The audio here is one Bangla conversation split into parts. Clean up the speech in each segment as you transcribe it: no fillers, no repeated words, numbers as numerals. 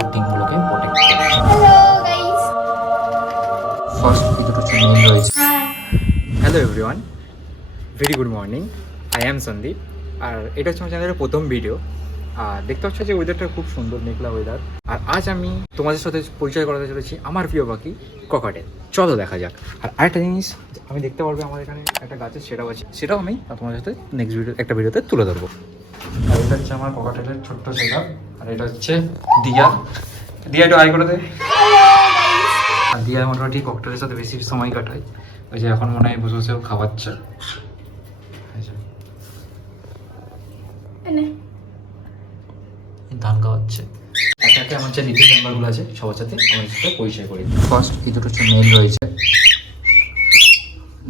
ওর ডিমগুলোকে প্রোটেক্ট করছে। Hello guys. ফার্স্ট এই দুটো চ্যানেল রয়েছে। Hello everyone, very good morning. I am Sandeep. আর এটা হচ্ছে আমার চ্যানেলের প্রথম ভিডিও। আর দেখতে পাচ্ছ যে ওয়েদারটা খুব সুন্দর, মেঘলা ওয়েদার। আর আজ আমি তোমাদের সাথে পরিচয় করাতে চলেছি আমার প্রিয় পাখি ককাটেল। চলো দেখা যাক। আর আরেকটা জিনিস আমি দেখতে পারবো, আমার এখানে একটা গাছের সেটাও আছে, সেটাও আমি তোমাদের সাথে নেক্সট একটা ভিডিওতে তুলে ধরবো। আর এটা হচ্ছে আমার ককাটেলের ছোট্ট সেটা। আর এটা হচ্ছে দিয়া। দিয়া একটু হাই করে দে। আর দিয়া মোটামুটি ককটেলের সাথে বেশি সময় কাটায়। ওই যে এখন মনে হয় বসে বসেও খাওয়াচ্ছে। ধান খাওয়াচ্ছে। একে একে আমার যে লিটিল মেম্বারগুলো আছে সবার সাথে আমাদের সাথে পরিচয় করি। ফার্স্ট এই দুটো মেল রয়েছে,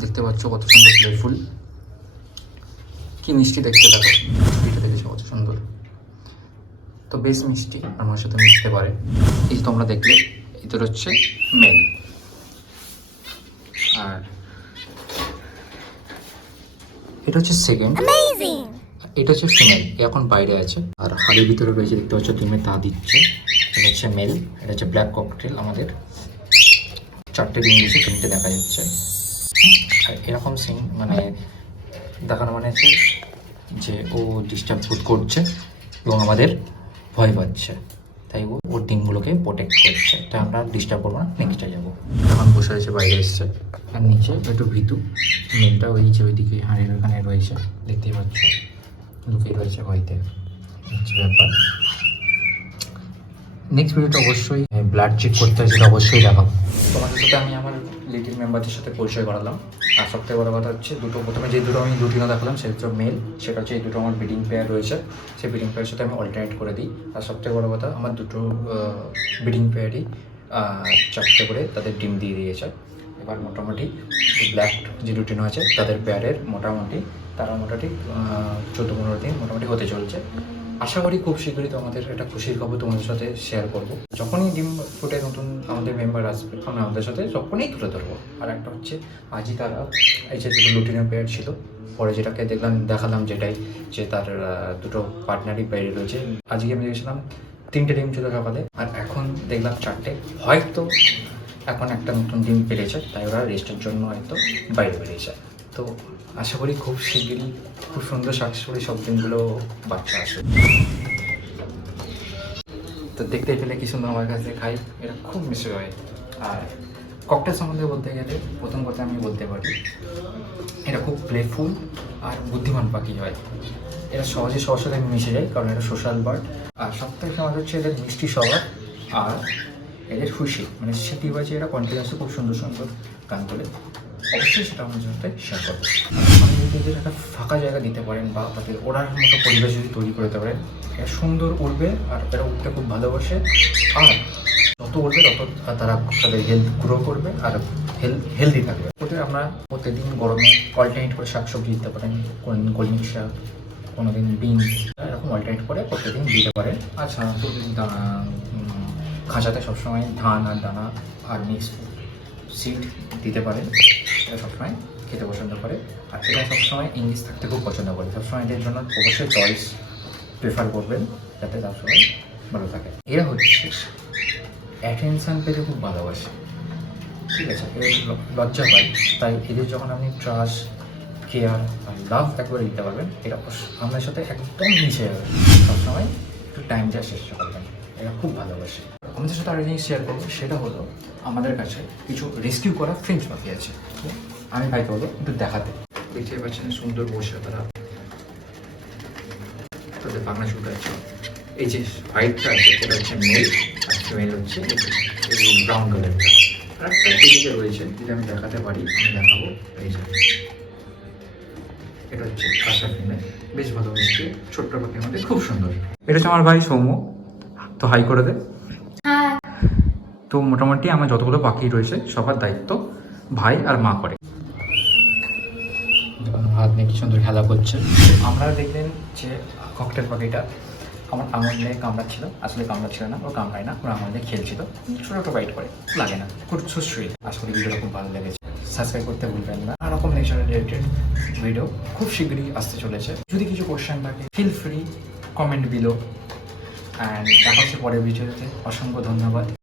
দেখতে পাচ্ছ কত সুন্দর প্লেফুল, কি মিষ্টি দেখতে। দেখো এটা দেখেছো কত সুন্দর, তো বেশ মিষ্টি, আমার সাথে মিশতে পারে। এই যে তোমরা দেখলে এই দুটো হচ্ছে মেল। আর এটা হচ্ছে সেকেন্ড, এটা হচ্ছে ফিমেল, এখন বাইরে আছে। আর হাড়ির ভিতরে রয়েছে, দেখতে পাচ্ছ ডিমে তা দিচ্ছে। এটা হচ্ছে মেল, এটা হচ্ছে ব্ল্যাক ককটেল। আমাদের 4টে ডিম দিয়েছে, 3টে দেখা যাচ্ছে। আর এরকম সিন মানে দেখানো মানে হচ্ছে যে ও ডিস্টার্ব বোধ করছে এবং আমাদের ভয় পাচ্ছে, তাই ও ওর ডিমগুলোকে প্রোটেক্ট করছে। তাই আমরা ডিস্টার্ব করবো না, নেক্সটে যাবো। এখন বসে রয়েছে, বাইরে এসছে। আর নিচে একটু ভীতু, মেলটা ওই যে ওইদিকে হাঁড়ির ওখানে রয়েছে, দেখতেই পাচ্ছ লুকিয়ে রয়েছে ভয়তে। হচ্ছে ব্যাপার। নেক্সট ভিডিওটা অবশ্যই ব্লাড চেক করতে হয়, সেটা অবশ্যই দেখাবো। তোমাদের সাথে আমি আমার লিটিল মেম্বারদের সাথে পরিচয় করালাম। আর সবথেকে বড় কথা হচ্ছে প্রথমে যে দুটো আমি রুটিনও দেখালাম সেটা মেল, সেটা হচ্ছে এই দুটো আমার ব্রিডিং পেয়ার রয়েছে। সেই ব্রিডিং পেয়ারের সাথে আমি অল্টারনেট করে দিই। আর সবথেকে বড় কথা, আমার দুটো ব্রিডিং পেয়ারই 4টে করে তাদের ডিম দিয়ে দিয়েছে। এবার মোটামুটি ব্ল্যাক যে রুটিনও আছে তাদের পেয়ারের তারা মোটামুটি 14-15 দিন মোটামুটি হতে চলছে। আশা করি খুব শীঘ্রই তোমাদের একটা খুশির খবর তোমাদের সাথে শেয়ার করবো। যখনই ডিম ফুটে নতুন আমাদের মেম্বার আসবে আমি আমাদের সাথে তখনই তুলে ধরবো। আর একটা হচ্ছে আজই তারা এই যে দুটো লুটিনের পেয়ার ছিল, পরে যেটাকে দেখালাম যেটাই যে তার দুটো পার্টনারই বাইরে রয়েছে। আজকে আমি দেখেছিলাম 3টে ডিম ছিল সকালে, আর এখন দেখলাম 4টে। হয়তো এখন একটা নতুন ডিম পেরেছে, তাই ওরা রেস্টের জন্য হয়তো বাইরে বেরিয়েছে। তো আশা করি খুব শিগগিরই খুব সুন্দর সাকসেসফুলি সব ডিমগুলো বাচ্চা আসে। তো দেখতে পেলে কি সুন্দর আমার কাছে খাই, এটা খুব মিষ্টি হয়। আর ককটেল সম্বন্ধে বলতে গেলে প্রথম কথা আমি বলতে পারি এটা খুব প্লেফুল আর বুদ্ধিমান পাখি হয়। এরা সহজে সবার সাথে মিশে যায়, কারণ এটা সোশ্যাল বার্ড। আর সবথেকে সমাজ হচ্ছে এদের মিষ্টি স্বভাব আর এদের খুশি, মানে সিটি বাজে এরা কন্টিনিউসলি খুব সুন্দর সুন্দর গান তোলে। অবশ্যই সেটা আমাদের সাথে শেয়ার করবো। আপনি যদি এদের একটা ফাঁকা জায়গা দিতে পারেন বা তাদের ওড়ার মতো পরিবেশ যদি তৈরি করে দিতে পারেন, এরা সুন্দর উড়বে। আর এরা উঠতে খুব ভালোবাসে। আর যত উঠবে তত তারা তাদের হেলথ গ্রো করবে আর হেলদি থাকবে। ওতে আমরা প্রতিদিন গরমে অল্টারনেট করে শাকসবজি দিতে পারেন, কোনোদিন কলমি শাক, কোনোদিন বিনস, এরকম অল্টারনেট করে প্রত্যেকদিন দিতে পারেন। আর সাধারণত খাঁচাতে সবসময় ধান আর দানা আর মিক্স সিড দিতে পারেন। এটা সবসময় খেতে পছন্দ করে। আর এটা সবসময় ইংলিশ থাকতে খুব পছন্দ করে। সবসময় এদের জন্য অবশ্যই চয়েস প্রেফার করবেন, যাতে তার সবাই ভালো থাকে। এরা হচ্ছে অ্যাটেনশান পেতে খুব ভালোবাসে, ঠিক আছে? এরা লজ্জা পায়, তাই এদের যখন আপনি ট্রাস্ট, কেয়ার আর লাভ একবারে দিতে পারবেন, এটা আপনার সাথে একদম মিশে যাবে। সবসময় একটু টাইম দেওয়ার চেষ্টা করবেন, এরা খুব ভালোবাসে। আমাদের সাথে আরেক জিনিস শেয়ার করবো, সেটা হলো আমাদের কাছে কিছু রেস্কিউ করা ফ্রেঞ্চ পাখি আছে। আমি ভাইকে বলবো একটু দেখাতে। দেখতে পাচ্ছেন সুন্দর বসে তারা, তাদের বাংলা শুট আছে। এই যে হোয়াইটটা আছে এটা হচ্ছে মেল, আর ফিমেল হচ্ছে এই ব্রাউন কালারটা। আর একটা দিকে রয়েছে, যদি আমি দেখাতে পারি আমি দেখাবো। এই যে এটা হচ্ছে আশা ফিমেল, বেশ ভালো মিষ্টি, ছোট্ট পাখির মধ্যে খুব সুন্দর। এটা হচ্ছে আমার ভাই সৌম্য, তো হাই করে দে। তো মোটামুটি আমার যতগুলো পাখি রয়েছে সবার দায়িত্ব ভাই আর মা করে। হাত নিয়ে কি সুন্দর খেলা করছে। আমরা দেখলেন যে ককটেল পাখিটা আমার আঙুল নিয়ে কামড়াচ্ছিল, আসলে কামড়াচ্ছিল না, ও কামড়ায় না, ওর আঙুল নিয়ে খেলছিল, ছোটো ছোটো বাইট করে, লাগে না, খুব সুইট। আসলে ভিডিওটা খুব ভালো লেগেছে, সাবস্ক্রাইব করতে ভুলবেন না। আর রকম নেচার রিলেটেড ভিডিও খুব শীঘ্রই আসতে চলেছে। যদি কিছু কোশ্চেন থাকে feel free comment below, and দেখা হচ্ছে পরের ভিডিওতে। অসংখ্য ধন্যবাদ।